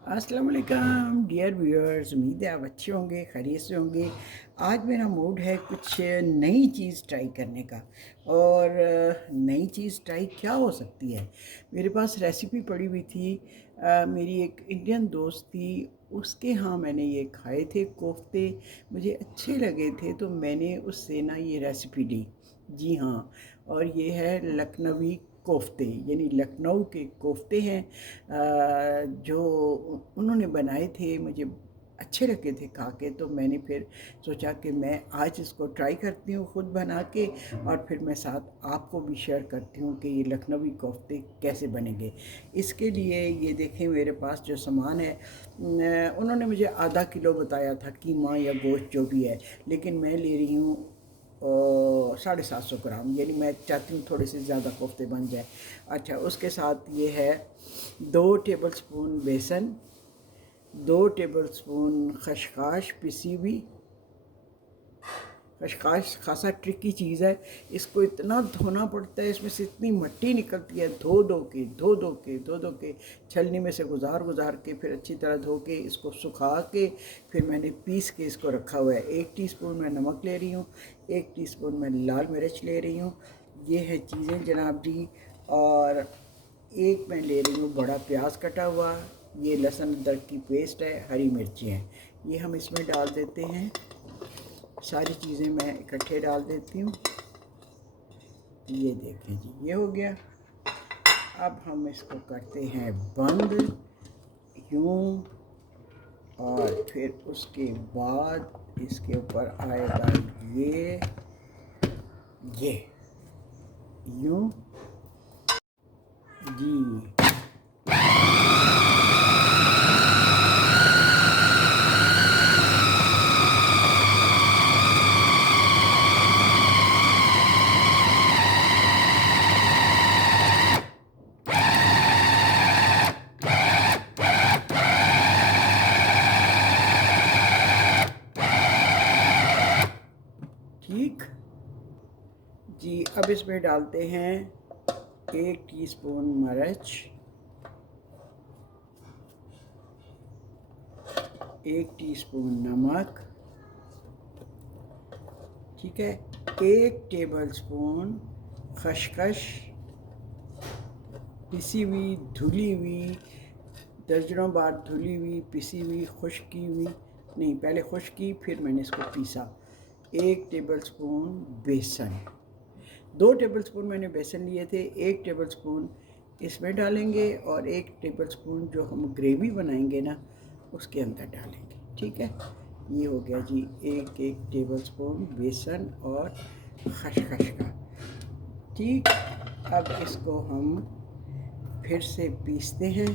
अस्सलाम वालेकुम dear viewers, उम्मीद है आप अच्छे होंगे, खैरियत से होंगे। आज मेरा मूड है कुछ नई चीज़ ट्राई करने का। और नई चीज़ ट्राई क्या हो सकती है। मेरे पास रेसिपी पड़ी हुई थी। मेरी एक इंडियन दोस्त थी, उसके यहाँ मैंने ये खाए थे कोफ्ते। मुझे अच्छे लगे थे तो मैंने उससे ना ये रेसिपी ली। जी हाँ, और ये है लखनवी कोफ्ते, यानी लखनऊ के कोफ्ते हैं। जो उन्होंने बनाए थे मुझे अच्छे लगे थे खा के, तो मैंने फिर सोचा कि मैं आज इसको ट्राई करती हूँ खुद बना के, और फिर मैं साथ आपको भी शेयर करती हूँ कि ये लखनवी कोफ्ते कैसे बनेंगे। इसके लिए ये देखें मेरे पास जो सामान है, उन्होंने मुझे आधा किलो बताया था कीमा या गोश्त जो भी है, लेकिन मैं ले रही हूँ 750 ग्राम, यानी मैं चाहती हूँ थोड़े से ज़्यादा कोफ्ते बन जाए। अच्छा, उसके साथ ये है 2 टेबलस्पून बेसन, 2 टेबलस्पून खसखस पिसी हुई। खसखस खासा ट्रिकी चीज़ है, इसको इतना धोना पड़ता है, इसमें से इतनी मिट्टी निकलती है, धो दो के छलनी में से गुजार के फिर अच्छी तरह धो के इसको सुखा के फिर मैंने पीस के इसको रखा हुआ है। 1 टीस्पून मैं नमक ले रही हूँ, 1 टीस्पून मैं लाल मिर्च ले रही हूँ। ये है चीज़ें जनाब जी। और एक मैं ले रही हूँ बड़ा प्याज कटा हुआ, ये लहसुन अदरक की पेस्ट है, हरी मिर्ची हैं, ये हम इसमें डाल देते हैं। सारी चीज़ें मैं इकट्ठे डाल देती हूँ। ये देखें जी, ये हो गया। अब हम इसको करते हैं बंद यूँ, और फिर उसके बाद इसके ऊपर आएगा ये यूँ जी। ठीक जी। अब इसमें डालते हैं 1 टीस्पून मिर्च, 1 टीस्पून नमक, ठीक है, 1 टेबलस्पून खसखस पिसी हुई, धुली हुई, दर्जनों बार धुली हुई, पिसी हुई, खुश्क की हुई, नहीं पहले खुश्क की फिर मैंने इसको पीसा। 1 टेबलस्पून बेसन, 2 टेबलस्पून मैंने बेसन लिए थे, 1 टेबलस्पून इसमें डालेंगे, और 1 टेबलस्पून जो हम ग्रेवी बनाएंगे ना उसके अंदर डालेंगे। ठीक है, ये हो गया जी, एक टेबलस्पून बेसन और खसखस का। ठीक, अब इसको हम फिर से पीसते हैं।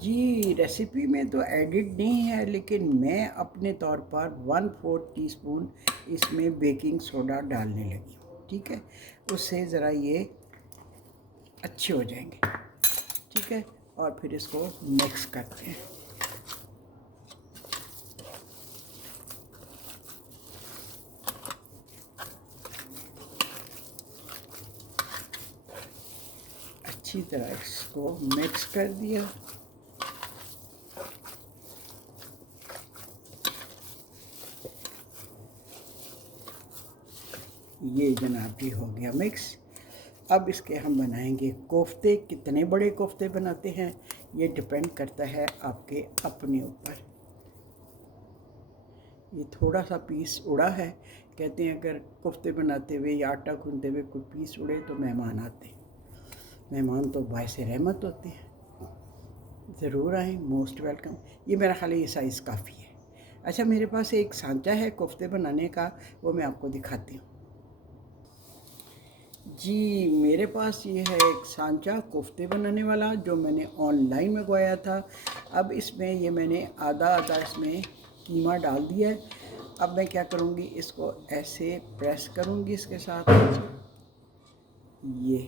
जी, रेसिपी में तो एडिट नहीं है, लेकिन मैं अपने तौर पर 1/4 टीस्पून इसमें बेकिंग सोडा डालने लगी हूँ। ठीक है, उससे ज़रा ये अच्छे हो जाएंगे। ठीक है, और फिर इसको मिक्स करते हैं। अच्छी तरह इसको मिक्स कर दिया। ये जनाब जी हो गया मिक्स। अब इसके हम बनाएंगे कोफ्ते। कितने बड़े कोफ्ते बनाते हैं ये डिपेंड करता है आपके अपने ऊपर। ये थोड़ा सा पीस उड़ा है, कहते हैं अगर कोफ्ते बनाते हुए या आटा गूंदते हुए कोई पीस उड़े तो मेहमान आते हैं। मेहमान तो बायसे रहमत होते हैं, ज़रूर आएँ, मोस्ट वेलकम। ये मेरा ख्याल है ये साइज़ काफ़ी है। अच्छा, मेरे पास एक सांचा है कोफ्ते बनाने का, वो मैं आपको दिखाती हूँ। जी, मेरे पास ये है एक सांचा कोफ्ते बनाने वाला जो मैंने ऑनलाइन मंगवाया था। अब इसमें ये मैंने आधा आधा इसमें कीमा डाल दिया है। अब मैं क्या करूँगी, इसको ऐसे प्रेस करूँगी इसके साथ। ये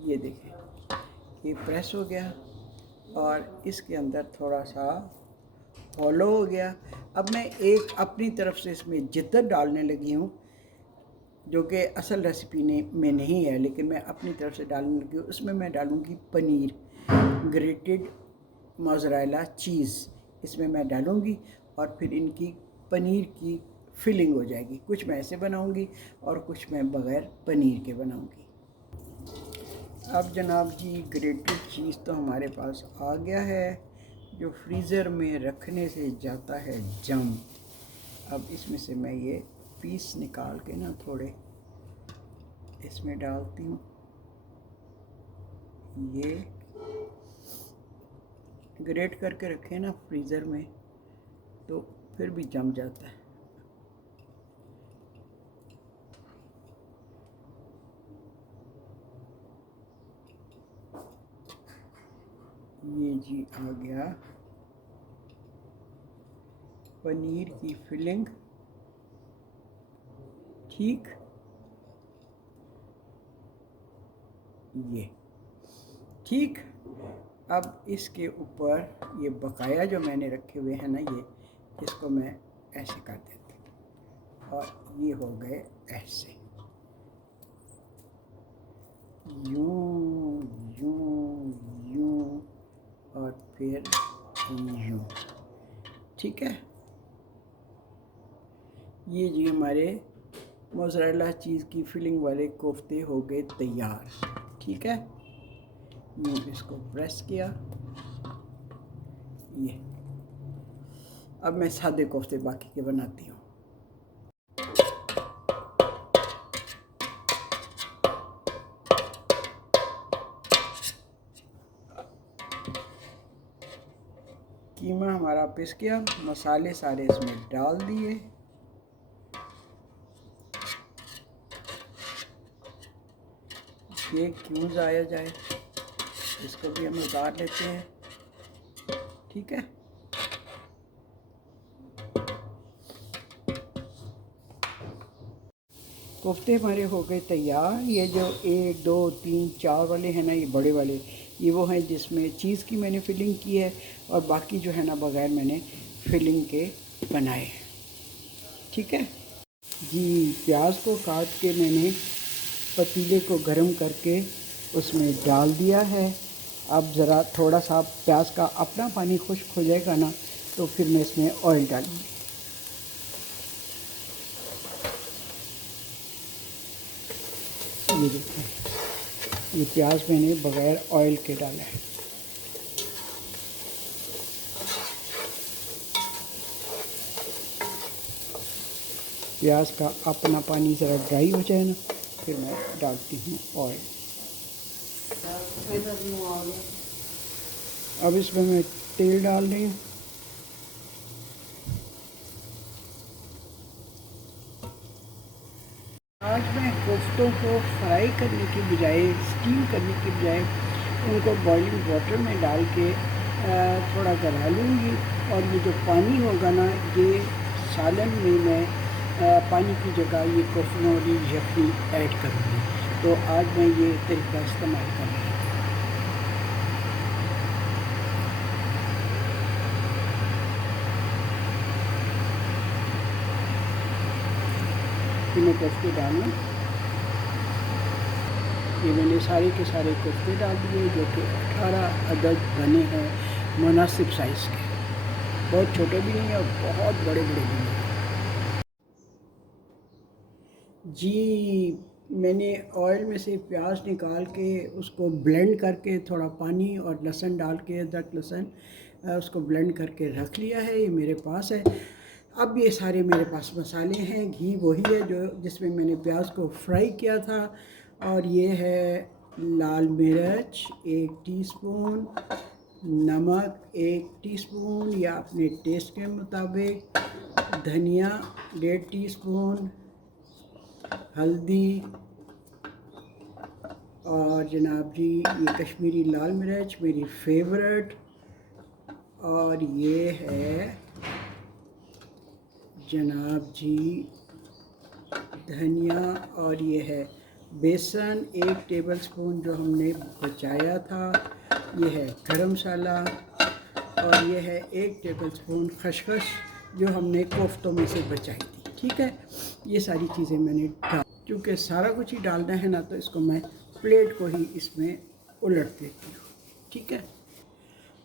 ये देखें, ये प्रेस हो गया और इसके अंदर थोड़ा सा हॉलो हो गया। अब मैं एक अपनी तरफ से इसमें जिद्दत डालने लगी हूँ, जो कि असल रेसिपी में नहीं है, लेकिन मैं अपनी तरफ से डालने लगी हूँ। उसमें मैं डालूँगी पनीर, ग्रेटेड मोज़रेला चीज़ इसमें मैं डालूँगी और फिर इनकी पनीर की फिलिंग हो जाएगी। कुछ मैं ऐसे बनाऊँगी और कुछ मैं बग़ैर पनीर के बनाऊँगी। अब जनाब जी, ग्रेटेड चीज़ तो हमारे पास आ गया है, जो फ्रीज़र में रखने से जाता है जम। अब इसमें से मैं ये पीस निकाल के ना थोड़े इसमें डालती हूँ। ये ग्रेट करके रखें ना फ्रीज़र में तो फिर भी जम जाता है। ये जी आ गया पनीर की फिलिंग, ठीक। ये ठीक। अब इसके ऊपर ये बकाया जो मैंने रखे हुए हैं ना, ये इसको मैं ऐसे कर देती हूँ और ये हो गए ऐसे, यूं यूं यूं और फिर यूं, ठीक है। ये जी हमारे मोज़रेला चीज़ की फिलिंग वाले कोफ्ते हो गए तैयार, ठीक है। यूँ इसको प्रेस किया। ये अब मैं सादे कोफ्ते बाकी के बनाती हूँ। कीमा हमारा पिस गया, मसाले सारे इसमें डाल दिए। ये क्यों ज़ाया जाए, इसको भी हम उतार लेते हैं, ठीक है। कोफ्ते हमारे हो गए तैयार। ये जो 1 2 3 4 वाले हैं ना, ये बड़े वाले, ये वो हैं जिसमें चीज़ की मैंने फिलिंग की है और बाकी जो है ना बग़ैर मैंने फिलिंग के बनाए हैं, ठीक है जी। प्याज को काट के मैंने पतीले को गर्म करके उसमें डाल दिया है। अब ज़रा थोड़ा सा प्याज का अपना पानी खुश्क हो जाएगा ना, तो फिर मैं इसमें ऑयल डालूँगी। ये देखें, ये प्याज मैंने बग़ैर ऑयल के डाला है। प्याज का अपना पानी ज़रा ड्राई हो जाए ना, फिर मैं डालती हूँ ऑयल। अब इसमें मैं तेल डाल रही हूँ। आज मैं कोफ्तों को फ्राई करने की बजाय, स्टीम करने की बजाय उनको बॉइलिंग वाटर में डाल के थोड़ा गला लूँगी और ये जो पानी होगा ना, ये सालन में मैं पानी की जगह ये कोफ्तों वाली यखनी ऐड करूँगी। तो आज मैं ये तरीका इस्तेमाल करूँगी। इन्हें कोफ्ते डालना, ये मैंने सारे के सारे कोफ्ते डाल दिए, जो कि 18 अदद बने हैं मुनासिब साइज़ के, बहुत छोटे भी नहीं और बहुत बड़े बड़े भी नहीं। जी, मैंने ऑयल में से प्याज निकाल के उसको ब्लेंड करके थोड़ा पानी और लहसुन डाल के, अदरक लहसुन उसको ब्लेंड करके रख लिया है, ये मेरे पास है। अब ये सारे मेरे पास मसाले हैं। घी वही है जो जिसमें मैंने प्याज को फ्राई किया था, और ये है लाल मिर्च 1 टीस्पून, नमक 1 टीस्पून या अपने टेस्ट के मुताबिक, धनिया 1.5 टीस्पून, हल्दी और जनाब जी ये कश्मीरी लाल मिर्च मेरी फेवरेट, और ये है जनाब जी धनिया, और ये है बेसन 1 टेबलस्पून जो हमने बचाया था, ये है गरम मसाला, और ये है 1 टेबलस्पून खसखस जो हमने कोफ्तों में से बचाई थी। ठीक है, ये सारी चीज़ें मैंने डाल, क्योंकि सारा कुछ ही डालना है ना, तो इसको मैं प्लेट को ही इसमें उलट देती हूँ। ठीक है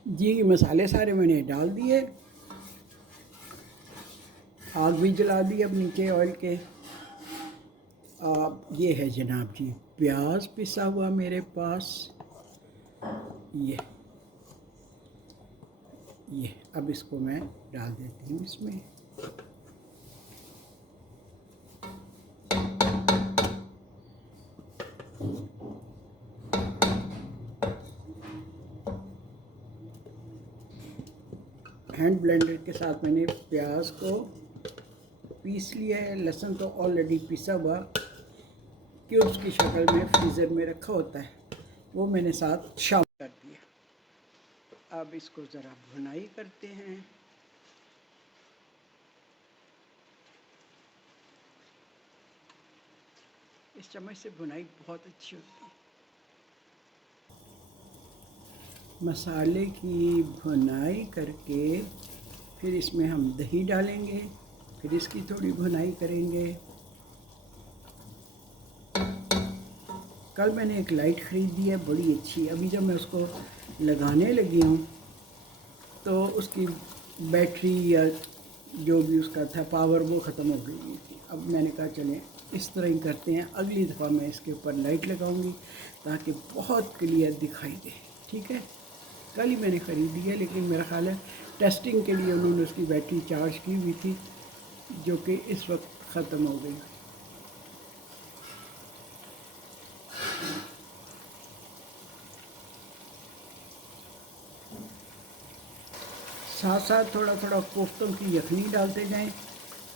जी, मसाले सारे मैंने डाल दिए, आग भी जला दी अब नीचे ऑयल के। ये है जनाब जी प्याज पिसा हुआ मेरे पास, ये अब इसको मैं डाल देती हूँ इसमें। हैंड ब्लेंडर के साथ मैंने प्याज को पीस लिया है। लहसुन तो ऑलरेडी पिसा हुआ क्यूब्स की शक्ल में फ्रीज़र में रखा होता है, वो मैंने साथ शामिल कर दिया। अब इसको ज़रा भुनाई करते हैं। इस चम्मच से भुनाई बहुत अच्छी होती है। मसाले की भुनाई करके फिर इसमें हम दही डालेंगे, फिर इसकी थोड़ी भुनाई करेंगे। कल मैंने एक लाइट ख़रीदी है बड़ी अच्छी, अभी जब मैं उसको लगाने लगी हूँ तो उसकी बैटरी या जो भी उसका था पावर वो ख़त्म हो गई थी। अब मैंने कहा चलें इस तरह ही करते हैं, अगली दफ़ा मैं इसके ऊपर लाइट लगाऊंगी ताकि बहुत क्लियर दिखाई दे। ठीक है, कल ही मैंने ख़रीदी है, लेकिन मेरा ख्याल है टेस्टिंग के लिए उन्होंने उसकी बैटरी चार्ज की हुई थी जो कि इस वक्त ख़त्म हो गई। साथ साथ थोड़ा थोड़ा कोफ्तों की यखनी डालते जाएं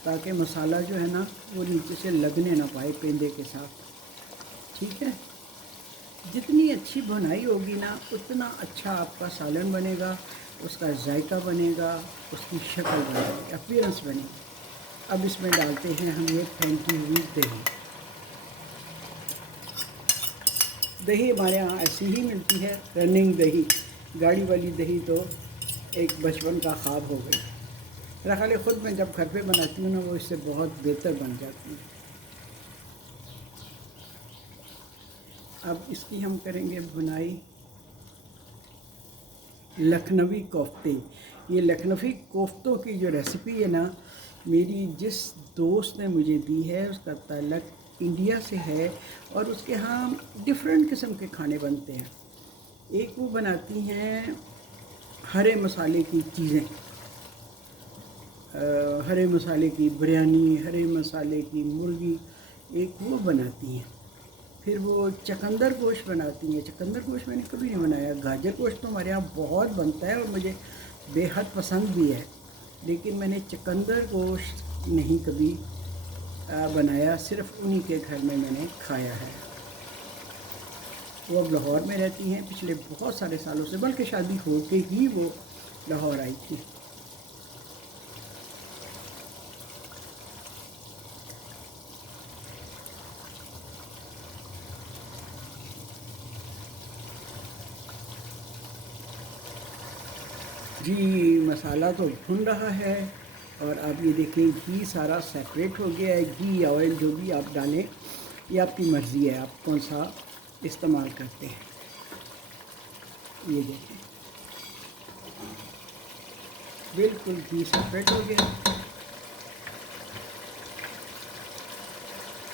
ताकि मसाला जो है ना वो नीचे से लगने ना पाए पेंदे के साथ। ठीक है, जितनी अच्छी भुनाई होगी ना उतना अच्छा आपका सालन बनेगा, उसका जायका बनेगा, उसकी शक्ल बनेगी, अपीयरेंस बनेगी। अब इसमें डालते हैं हम ये फेंटी हुई दही। दही हमारे यहाँ ऐसी ही मिलती है, रनिंग दही, गाड़ी वाली दही तो एक बचपन का ख्वाब हो गई। मेरा ख्याल है ख़ुद मैं जब घर पे बनाती हूँ ना वो इससे बहुत बेहतर बन जाती है। अब इसकी हम करेंगे भुनाई। लखनवी कोफ्ते, ये लखनवी कोफ्तों की जो रेसिपी है ना, मेरी जिस दोस्त ने मुझे दी है उसका ताल्लुक़ इंडिया से है, और उसके यहाँ डिफरेंट किस्म के खाने बनते हैं। एक वो बनाती हैं हरे मसाले की चीज़ें, हरे मसाले की बिरयानी, हरे मसाले की मुर्गी, एक वो बनाती हैं। फिर वो चकंदर गोश्त बनाती हैं। चकंदर गोश्त मैंने कभी नहीं बनाया। गाजर गोश्त तो हमारे यहाँ बहुत बनता है और मुझे बेहद पसंद भी है, लेकिन मैंने चकंदर गोश्त नहीं कभी बनाया, सिर्फ उन्हीं के घर में मैंने खाया है। वो अब लाहौर में रहती हैं पिछले बहुत सारे सालों से, बल्कि शादी हो के ही वो लाहौर आई थी। जी मसाला तो भुन रहा है, और अब ये देखिए घी सारा सेपरेट हो गया है। घी या ऑयल जो भी आप डालें ये आपकी मर्ज़ी है, आप कौन सा इस्तेमाल करते हैं। ये देखिए बिल्कुल घी सेपरेट हो गया।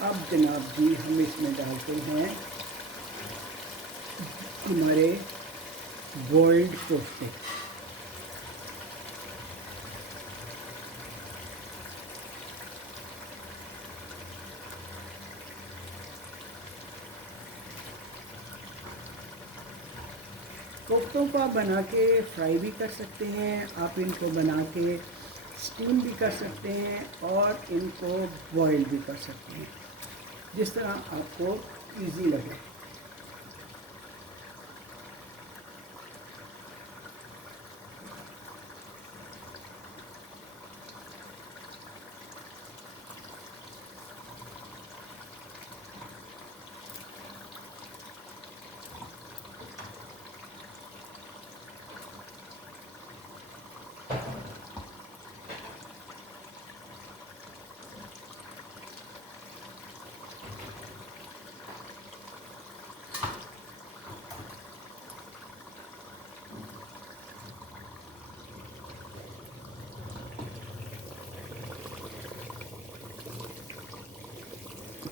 अब जनाब जी हम इसमें डालते हैं हमारे बॉइल्ड कोफ्ते। कोफ्तों को आप बना के फ्राई भी कर सकते हैं, आप इनको बना के स्टीम भी कर सकते हैं, और इनको बॉईल भी कर सकते हैं। जिस तरह आपको इजी लगे।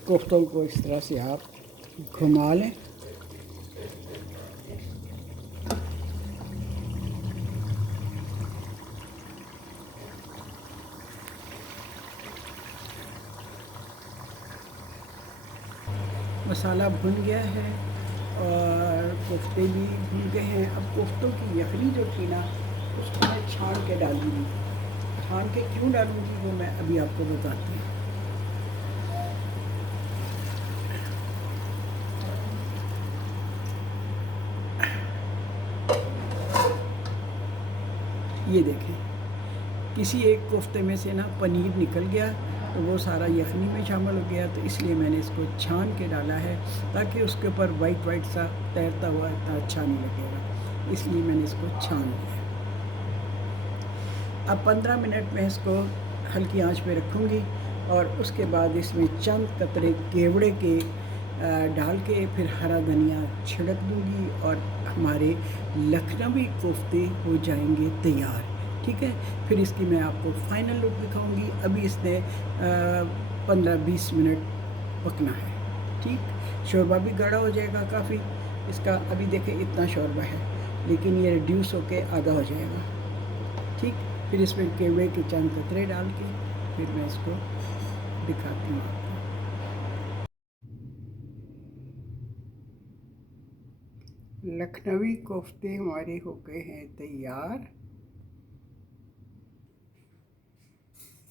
कोफ्तों को इस तरह से आप घुमा लें। मसाला भुन गया है और कोफ्ते भी भुन गए हैं। अब कोफ्तों की यखनी जो थी ना, उसको मैं छान के डालूँगी। छान के क्यों डालूँगी वो मैं अभी आपको बताती हूँ। ये देखें, किसी एक कोफ्ते में से ना पनीर निकल गया तो वो सारा यखनी में शामिल हो गया, तो इसलिए मैंने इसको छान के डाला है ताकि उसके ऊपर वाइट वाइट सा तैरता हुआ इतना अच्छा नहीं लगेगा, इसलिए मैंने इसको छान लिया। अब 15 मिनट में इसको हल्की आंच पे रखूँगी और उसके बाद इसमें चंद कतरे केवड़े के डाल के फिर हरा धनिया छिड़क दूँगी और हमारे लखनवी कोफ्ते हो जाएंगे तैयार। ठीक है, फिर इसकी मैं आपको फाइनल लुक दिखाऊंगी। अभी इसने 15-20 मिनट पकना है। ठीक, शोरबा भी गाढ़ा हो जाएगा काफ़ी इसका। अभी देखें इतना शोरबा है, लेकिन ये रिड्यूस होके आधा हो जाएगा। ठीक, फिर इसमें केवड़े के चंद कतरे डाल के फिर मैं इसको दिखाती हूँ आपको। लखनवी कोफ्ते हमारे हो गए हैं तैयार।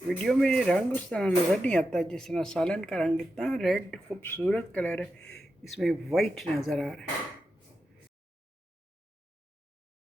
वीडियो में रंग उस तरह नज़र नहीं आता जिस तरह सालन का रंग, इतना रेड खूबसूरत कलर है, इसमें वाइट नज़र आ रहा है।